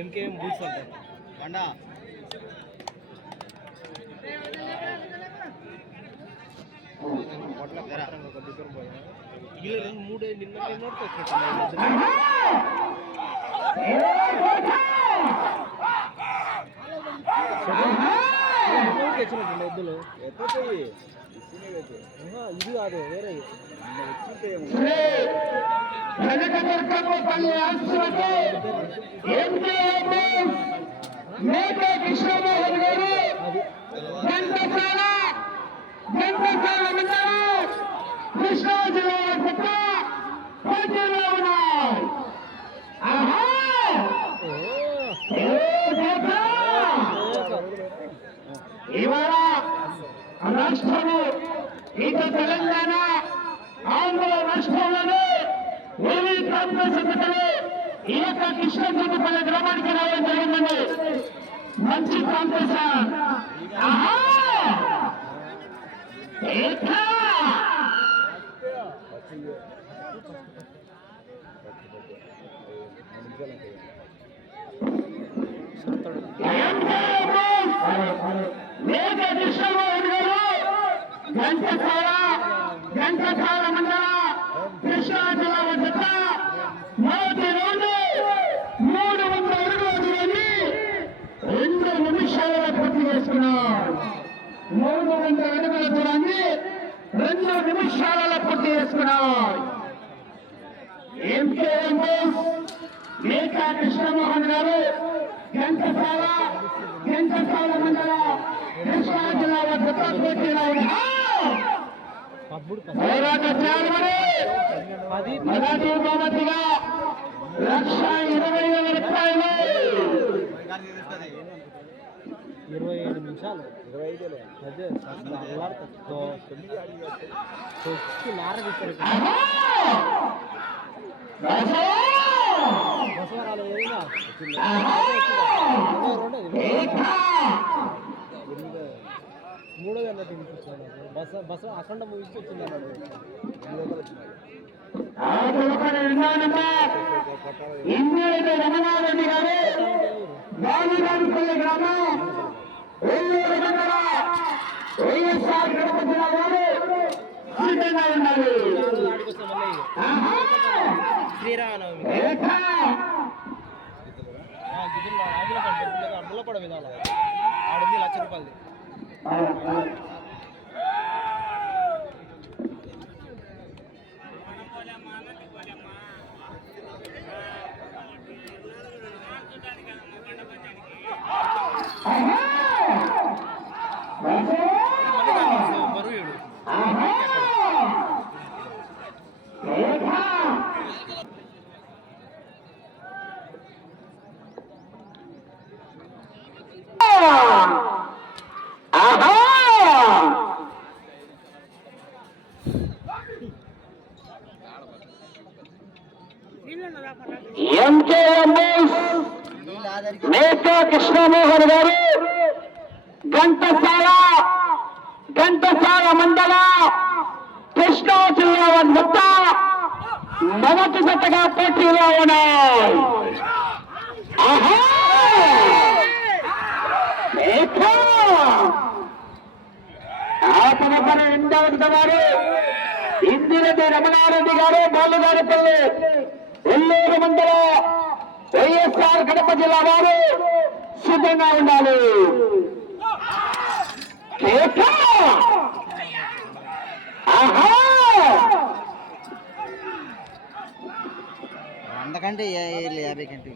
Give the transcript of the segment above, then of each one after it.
MKM boots అంటారు బండా ఇలా 2-3 నిన్న వచ్చినట్టు ఎద్దులు ఇది కాదు వేరే కృష్ణమోహన్ గారు కృష్ణా జిల్లా పోటీలో ఉన్నాయి. ఇవాళ రాష్ట్రము ఇటు తెలంగాణ ఆంధ్ర రాష్ట్రంలోనే ఏవి కాంగ్రెస్ అధికారులు ఈ యొక్క కృష్ణపల్లి గ్రామానికి రావడం జరిగిందండి. మంచి కాంగ్రెస్ కృష్ణమోహన్ గారు ఘంటసాల మండల కృష్ణా జిల్లా వద్ద మొదటి రౌండ్ 300 అడుగులని 2 నిమిషాలలో పూర్తి చేసుకున్నారు. 300 అడుగుల దూరాన్ని 2 నిమిషాలలో పూర్తి చేసుకున్నారు. ఎంకేఎం మేకా కృష్ణమోహన్ గారు ఘంటసాల మండల కృష్ణా జిల్లా వద్ద పోటీలో పోరాట చేయాలని మొదటి బహుమతిగా 1,20,000 రూపాయలు 27 నిమిషాలు 25 అదే మూడో గంటల తినిపించాను బస్ అఖండ ముగిసి వచ్చింది అన్నాడు. రమణారెడ్డి గారు బాలుగారిపల్లి గ్రామం వైఎస్ఆర్ కడప జిల్లా వారు సిద్ధంగా ఉన్నారు. శ్రీరామనవమి ముల్లపడ వినాలి ఆడుంది 1,00,000 రూపాయలది. మేకా కృష్ణమోహన్ గారు ఘంటసాల మండల కృష్ణా జిల్లా వద్ద మొదటి జతగా పోటీలో ఉన్నాయి. రెండవ వారు ఇందిరెడ్డి రమణారెడ్డి గారు బాలుగారిపల్లి ఎల్లూరు మండల వైఎస్ఆర్ కడప జిల్లా వారు సిద్ధంగా ఉండాలి. అంతకంటే 50 కంటే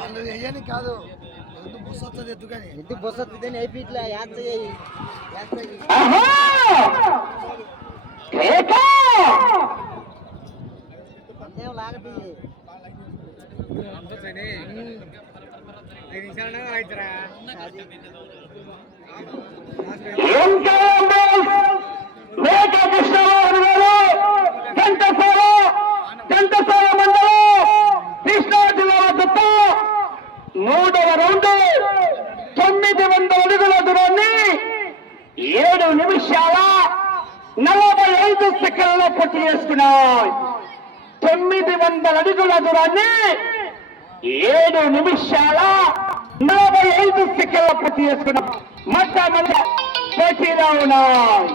వాళ్ళు వేయని కాదు బస్సు వస్తుంది ఎత్తుకని ఎందుకు బస్సు వస్తుంది అయిపి ఇట్లా యాడ్ చేయి ఆహా! కేక! అంతేం లాగటి ఏం కావాలి? మేక కృష్ణమోహన్ గారు ఘంటసాల మండలం కృష్ణా జిల్లా వద్ద 3వ రౌండ్ 900 అడుగుల దూరాన్ని 7 నిమిషాల 45 సెకండ్లలో పూర్తి చేసుకున్నాయి. 900 అడుగుల దూరాన్ని 7 నిమిషాల 45 సెకండ్ల పూర్తి చేసుకున్నాం. మొట్టమొదటి పోటీలో ఉన్నాయి.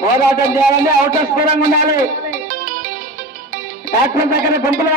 పోరాటం చేయాలని అవుటర్ స్కోరంగా ఉండాలి. డాక్టర్ దగ్గర గుంపులో